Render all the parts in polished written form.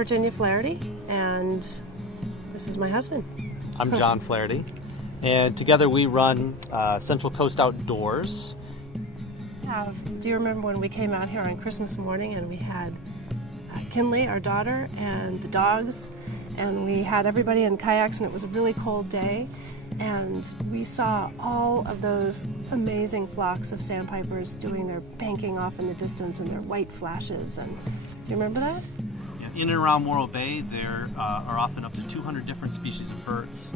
Virginia Flaherty, and this is my husband. I'm John Flaherty, and together we run Central Coast Outdoors. Do you remember when we came out here on Christmas morning and we had Kinley, our daughter, and the dogs, and we had everybody in kayaks, and it was a really cold day, and we saw all of those amazing flocks of sandpipers doing their banking off in the distance and their white flashes. And do you remember that? In and around Morro Bay, there are often up to 200 different species of birds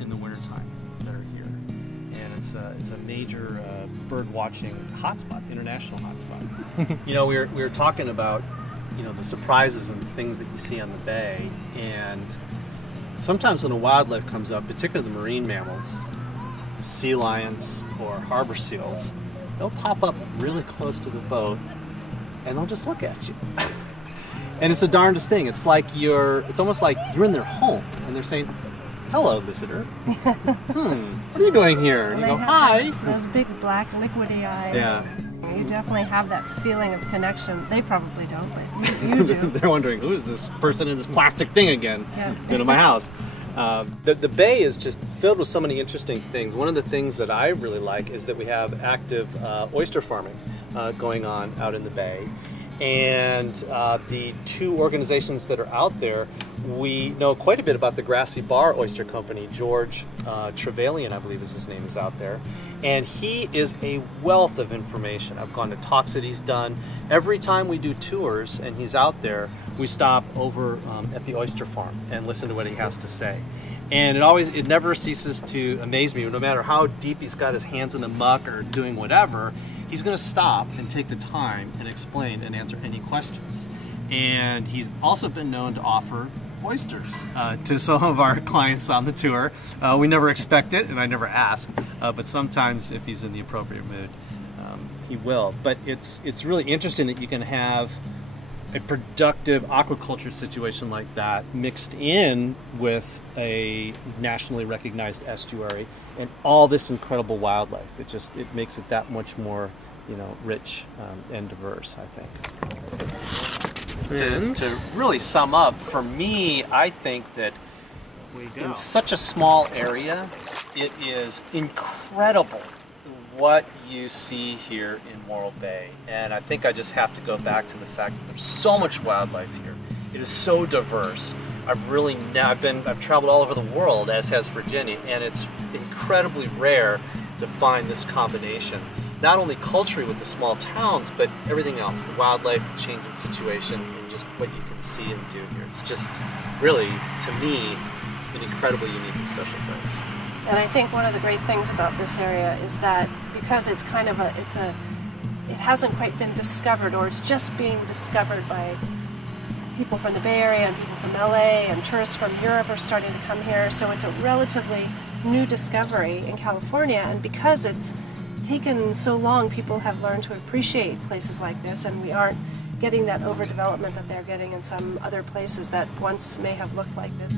in the wintertime that are here. And it's a major bird watching hotspot, international hotspot. You know, we were talking about, you know, the surprises and things that you see on the bay, and sometimes when the wildlife comes up, particularly the marine mammals, sea lions or harbor seals, they'll pop up really close to the boat and they'll just look at you. And it's the darndest thing. It's almost like you're in their home and they're saying, "Hello, visitor. What are you doing here?" And you go, "Hi." Those big black liquidy eyes. Yeah. You definitely have that feeling of connection. They probably don't, but you do. They're wondering, who is this person in this plastic thing again? Yeah. Into my house. The bay is just filled with so many interesting things. One of the things that I really like is that we have active oyster farming going on out in the bay. And the two organizations that are out there, we know quite a bit about the Grassy Bar Oyster Company. George Trevelyan, I believe is his name, is out there. And he is a wealth of information. I've gone to talks that he's done. Every time we do tours and he's out there, we stop over at the oyster farm and listen to what he has to say. And it never ceases to amaze me. No matter how deep he's got his hands in the muck or doing whatever, he's going to stop and take the time and explain and answer any questions. And he's also been known to offer oysters to some of our clients on the tour. We never expect it, and I never ask, but sometimes if he's in the appropriate mood, he will. But it's really interesting that you can have a productive aquaculture situation like that mixed in with a nationally recognized estuary and all this incredible wildlife. It makes it that much more, rich and diverse, I think. To really sum up, for me, I think that in such a small area, it is incredible what you see here in Morro Bay. And I think I just have to go back to the fact that there's so much wildlife here. It is so diverse. I've traveled all over the world, as has Virginia, and it's incredibly rare to find this combination. Not only culturally with the small towns, but everything else, the wildlife, the changing situation, and just what you can see and do here. It's just really, to me, an incredibly unique and special place. And I think one of the great things about this area is that because it's kind of it hasn't quite been discovered, or it's just being discovered by people from the Bay Area and people from LA, and tourists from Europe are starting to come here. So it's a relatively new discovery in California, and because it's taken so long, people have learned to appreciate places like this, and we aren't getting that overdevelopment that they're getting in some other places that once may have looked like this.